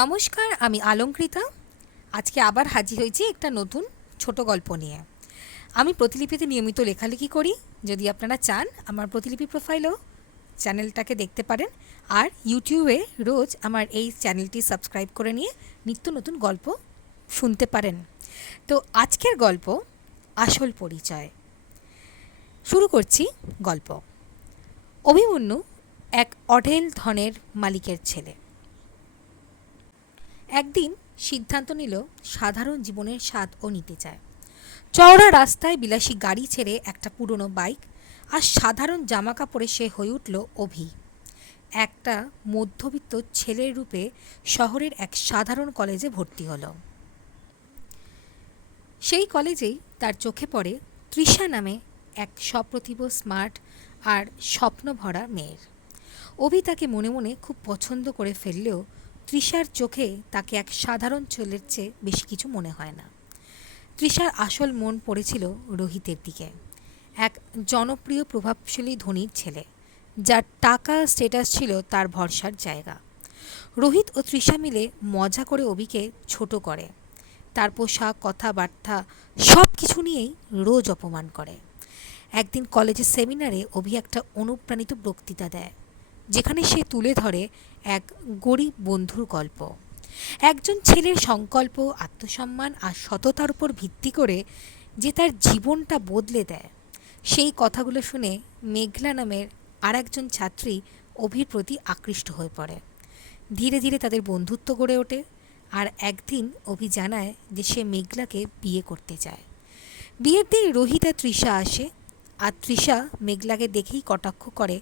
নমস্কার, আমি অলঙ্কৃতা। আজকে আবার হাজির হয়েছি একটা নতুন ছোট গল্প নিয়ে। আমি প্রতিলিপিতে নিয়মিত লেখালেখি করি। যদি আপনারা চান আমার প্রতিলিপি প্রোফাইলও চ্যানেলটাকে দেখতে পারেন, আর ইউটিউবে রোজ আমার এই চ্যানেলটি সাবস্ক্রাইব করে নিয়ে নিত্য নতুন গল্প শুনতে পারেন। তো আজকের গল্প আসল পরিচয়। শুরু করছি গল্প। অভিমন্যু এক অঢেল ধনের মালিকের ছেলে। একদিন সিদ্ধান্ত নিল সাধারণ জীবনের স্বাদ ও নিতে চায়। চওড়া রাস্তায় বিলাসী গাড়ি ছেড়ে একটা পুরনো বাইক আর সাধারণ জামা কাপড়ে সে হয়ে উঠল অভি। একটা মধ্যবিত্ত ছেলের রূপে শহরের এক সাধারণ কলেজে ভর্তি হলো। সেই কলেজেই তার চোখে পড়ে তৃষা নামে এক সপ্রতিভ, স্মার্ট আর স্বপ্নভরা মেয়ের। অভি তাকে মনে মনে খুব পছন্দ করে ফেললেও তৃষার চোখে তাকে এক সাধারণ ছেলের চেয়ে বেশি কিছু মনে হয় না। তৃষার আসল মন পড়েছিল রোহিতের দিকে, এক জনপ্রিয় প্রভাবশালী ধনীর ছেলে, যার টাকা স্ট্যাটাস ছিল তার ভরসার জায়গা। রোহিত ও তৃষা মিলে মজা করে অভিকে ছোট করে, তার পোশাক, কথাবার্তা সব কিছু নিয়েই রোজ অপমান করে। একদিন কলেজের সেমিনারে অভি একটা অনুপ্রাণিত বক্তৃতা দেয়, যেখানে সে তুলে ধরে এক গরিব বন্ধুর গল্প। একজন ছেলের সংকল্প, আত্মসম্মান আর সততার উপর ভিত্তি করে যে তার জীবনটা বদলে দেয়। সেই কথাগুলো শুনে মেঘলা নামের আর একজন ছাত্রী অভির প্রতি আকৃষ্ট হয়ে পড়ে। ধীরে ধীরে তাদের বন্ধুত্ব গড়ে ওঠে, আর একদিন অভি জানায় যে সে মেঘলাকে বিয়ে করতে চায়। বিয়ের দিন রোহিত আর তৃষা আসে, আর তৃষা মেঘলাকে দেখেই কটাক্ষ করে,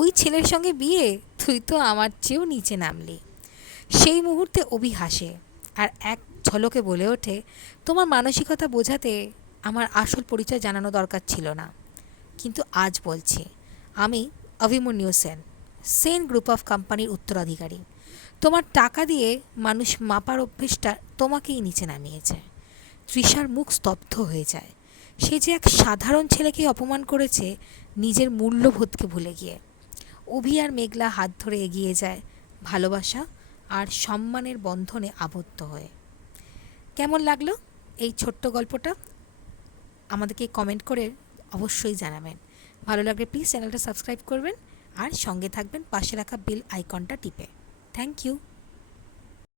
ওই ছেলের সঙ্গে বিয়ে? তুই তো আমার চেয়েও নিচে নামলি। সেই মুহূর্তে অভি হাসে আর এক ঝলকে বলে ওঠে, তোমার মানসিকতা বোঝাতে আমার আসল পরিচয় জানানো দরকার ছিল না, কিন্তু আজ বলছি, আমি অভিমন্যু সেন, সেন গ্রুপ অফ কোম্পানির উত্তরাধিকারী। তোমার টাকা দিয়ে মানুষ মাপার অভ্যেসটা তোমাকেই নিচে নামিয়েছে। তৃষার মুখ স্তব্ধ হয়ে যায়। সে যে এক সাধারণ ছেলেকে অপমান করেছে নিজের মূল্যবোধকে ভুলে গিয়ে। অভি আর মেঘলা হাত ধরে এগিয়ে যায়, ভালোবাসা আর সম্মানের বন্ধনে আবদ্ধ হয়ে। কেমন লাগলো এই ছোট্ট গল্পটা? আমাদেরকে কমেন্ট করে অবশ্যই জানাবেন। ভালো লাগলে প্লিজ চ্যানেলটা সাবস্ক্রাইব করবেন আর সঙ্গে থাকবেন পাশে রাখা বেল আইকনটা টিপে। Thank you.